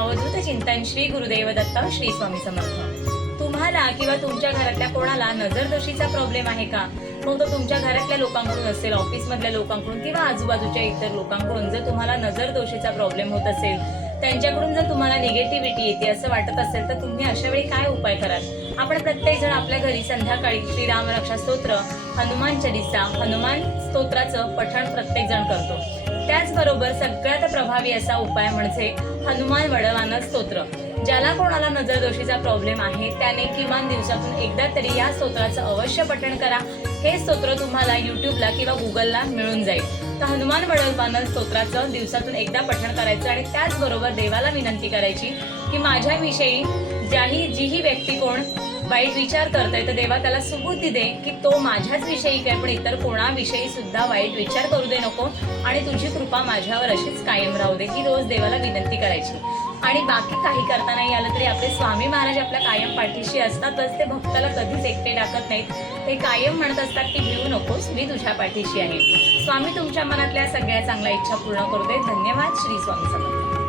अवधूत चिंतन श्री गुरुदेव दत्त श्री स्वामी समर्थ। तुम्हाला किंवा तुमच्या घरातल्या कोणाला नजरदोषीचा प्रॉब्लेम आहे का? मग तो तुमच्या घरातल्या लोकांकडून असेल, ऑफिस मधल्या लोकांकडून किंवा आजूबाजूच्या इतर लोकांकडून जर तुम्हाला नजरदोषीचा प्रॉब्लेम होत असेल, त्यांच्याकडून जर तुम्हाला निगेटिव्हिटी येते असं वाटत असेल, तर तुम्ही अशा वेळी काय उपाय कराल? आपण प्रत्येक जण आपल्या घरी संध्याकाळी श्रीराम रक्षा स्तोत्र, हनुमान चालीसा, हनुमान स्तोत्राचं पठण प्रत्येक जण करतो। त्याचबरोबर सगळ्यात प्रभावी असा उपाय म्हणजे हनुमान वडवान स्तोत्र। ज्याला कोणाला नजरदोषीचा प्रॉब्लेम आहे त्याने किमान दिवसातून एकदा तरी या स्तोत्राचं अवश्य पठण करा। हे स्तोत्र तुम्हाला युट्यूबला किंवा गुगलला मिळून जाईल। तर हनुमान वडवान स्तोत्राचं दिवसातून एकदा पठण करायचं आणि त्याचबरोबर देवाला विनंती करायची की माझ्याविषयी जीही व्यक्ती कोण वाईट विचार करतोय तर देवा त्याला सुबुद्धी दे की तो माझ्याच विषयी काय पण इतर कोणाविषयी सुद्धा वाईट विचार करू दे नको, आणि तुझी कृपा माझ्यावर अशीच कायम राहू दे, ही रोज देवाला विनंती करायची। आणि बाकी काही करता नाही आलं तरी आपले स्वामी महाराज आपल्या कायम पाठीशी असतातच। ते भक्ताला कधीच एकटे टाकत नाहीत, ते कायम म्हणत असतात की भिवू नकोस, मी तुझ्या पाठीशी आहे। स्वामी तुमच्या मनातल्या सगळ्या चांगल्या इच्छा पूर्ण करू दे। धन्यवाद। श्री स्वामी समर्थ।